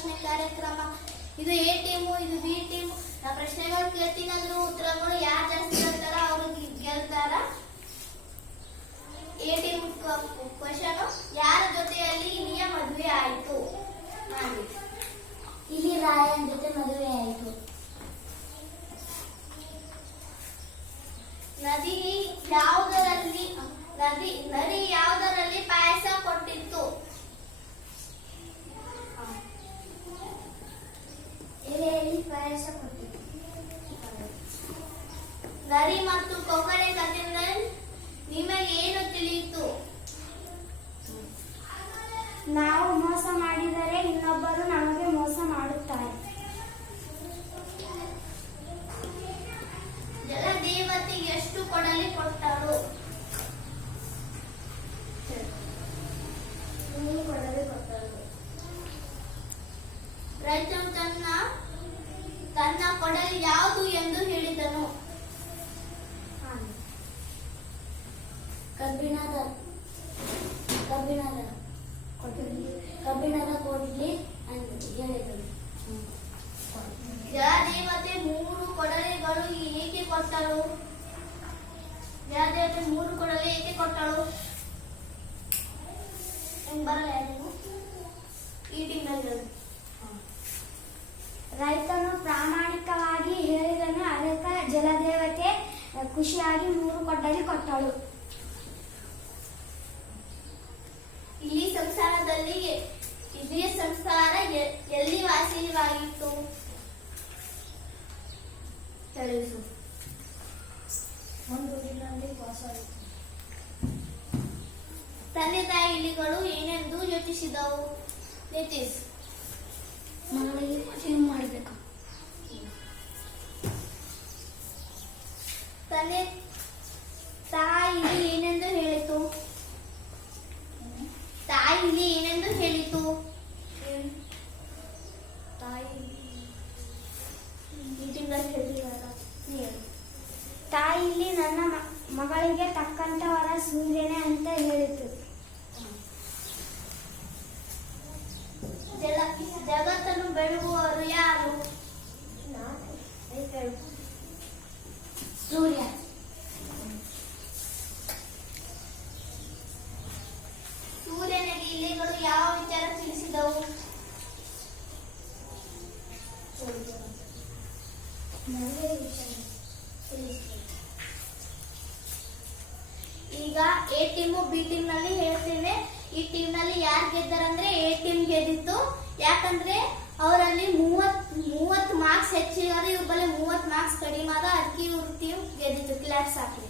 ಪ್ರಶ್ನೆ ಕಾರ್ಯಕ್ರಮ. ಇದು ಎ ಟೀಮು, ಇದು ಬಿ ಟೀಮು. ನಾ ಪ್ರಶ್ನೆಗಳು ಕೇಳ್ತೀನಿ, ಅದ್ರ ಉತ್ತರಗಳು ಯಾರು ಜಾಸ್ತಿ ಹೇಳ್ತಾರ ಅವರು ಗೆಲ್ತಾರ. ಎ ಟೀಮ್ ಕ್ವಶನ್, ಯಾರ ಜೊತೆಯಲ್ಲಿ ಇಲಿಯ ಮದುವೆ ಆಯಿತು? ಮಾಡಿ. ಇಲಿ ರಾಯನ್ ಜೊತೆ ಮದುವೆ ಆಯಿತು. ನರಿ ಯಾವುದರಲ್ಲಿ ಪಾಯಸ ಕೊಟ್ಟಿತ್ತು? ಎಲೆಯಲ್ಲಿ ಪಾಯಸ ಕೊಟ್ಟಿತ್ತು. ನರಿ ಮತ್ತು ಕೊಕ್ಕರೆ ಕಥೆಯಿಂದ ನಿಮಗೆ ಏನು ತಿಳಿಯಿತು? ನಾವು ಮೋಸ ಮಾಡಿದರೆ ಇನ್ನೊಬ್ಬರು ನಮಗೆ ಮೋಸ ಮಾಡುತ್ತಾರೆ. ಜಲದೇವತೆ ಎಷ್ಟು ಕೊಡಲಿ ಕೊಟ್ಟರು? 3 ಕೊಡಲಿ ಕೊಟ್ಟರು. ರೈತನು ತನ್ನ ಕೊಡಲಿ ಯಾವುದು ಎಂದು ಹೇಳಿದನು? ಕಬ್ಬಿಣದ ಕೊಡಲಿ ಎಂದು ಹೇಳಿದನು. ಜಲದೇವತೆ 3 ಕೊಡಲಿಗಳು ಏಕೆ ಕೊಟ್ಟರು? ಜಲದೇವತೆ 3 ಕೊಡಲಿ ಏಕೆ ಕೊಟ್ಟಳು? ಬರಲ್ಲ ನೀವು ಈ ಟೀಮ್ನಲ್ಲಿ. ರೈತನು ಪ್ರಾಮಾಣಿಕವಾಗಿ ಹೇಳಿದನು, ಅದಕ್ಕೆ ಜಲದೇವತೆ ಖುಷಿಯಾಗಿ 3 ಕೊಡಲಿ ಕೊಟ್ಟಳು. ಇಲ್ಲಿಯ ಸಂಸಾರ ಎಲ್ಲಿ ವಾಸವಾಗಿತ್ತು? ತಿಳಿಸು. ಒಂದು ಊರಿನಲ್ಲಿ ವಾಸವಾಗಿತ್ತು. ತಂದೆ ತಾಯಿ ಇಲಿಗಳು ಏನೆಂದು ಯೋಚಿಸಿದವು? ನಿತೀಶ್. ಮಗಳಿಗೆ ಮದುವೆ ಮಾಡಬೇಕು. ತಂದೆ ತಾಯಿ ಇಲಿ ಏನೆಂದು ಹೇಳಿತು? ತಾಯಿ ಇಲಿ ಏನೆಂದು ಹೇಳಿತು? ತಾಯಿ ಇಲ್ಲಿ ನನ್ನ ಮಗಳಿಗೆ ತಕ್ಕಂತ ವರ ಸೂರ್ಯನೇ ಅಂತ ಹೇಳಿತು. ಜಗತ್ತನ್ನು ಬೆಳಗುವವರು ಯಾರು? ಸೂರ್ಯ. ಸೂರ್ಯನಿಗೆ ಇಲಿಗಳು ಯಾವ ವಿಚಾರ ತಿಳಿಸಿದವು? ಈಗ ಎ ಟೀಮು ಬಿ ಟೀಮ್ ನಲ್ಲಿ ಹೇಳ್ತೇನೆ. ಈ ಟೀಮ್ ನಲ್ಲಿ ಯಾರು ಗೆದ್ದಾರಂದ್ರೆ ಎ ಟೀಮ್ ಗೆದ್ದಿತ್ತು. ಯಾಕಂದ್ರೆ ಅವರಲ್ಲಿ 30 ಮಾರ್ಕ್ಸ್ ಹೆಚ್ಚಿಗಾದ, ಇವ್ರ ಬಳಿ 30 ಮಾರ್ಕ್ಸ್ ಕಡಿಮೆ ಆದ, ಅದಕ್ಕೆ ಇವ್ರ ಟೀಮ್ ಗೆದ್ದಿತ್ತು. ಕ್ಲಾಪ್ಸ್ ಹಾಕಿ.